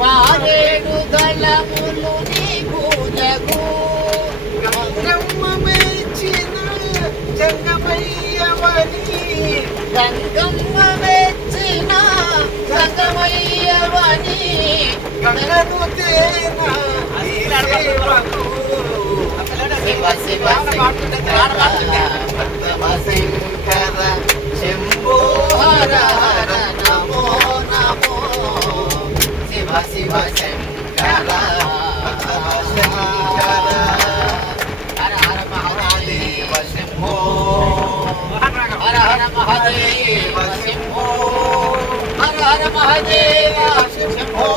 మారేడు దళములు నీ పూజకు గంగమ్మ మెచ్చిన జంగమయ్యవని గంగమ్మ మెచ్చిన జంగమయ్యవని గంగను తేన శివ శివ శంకర శంభో హర హర నమో నమో శివ శివ శంకర శంకర హర హర మహాదేవ శంభో హర హర మహాదేవ శంభో హర హర మహాదేవ శంభో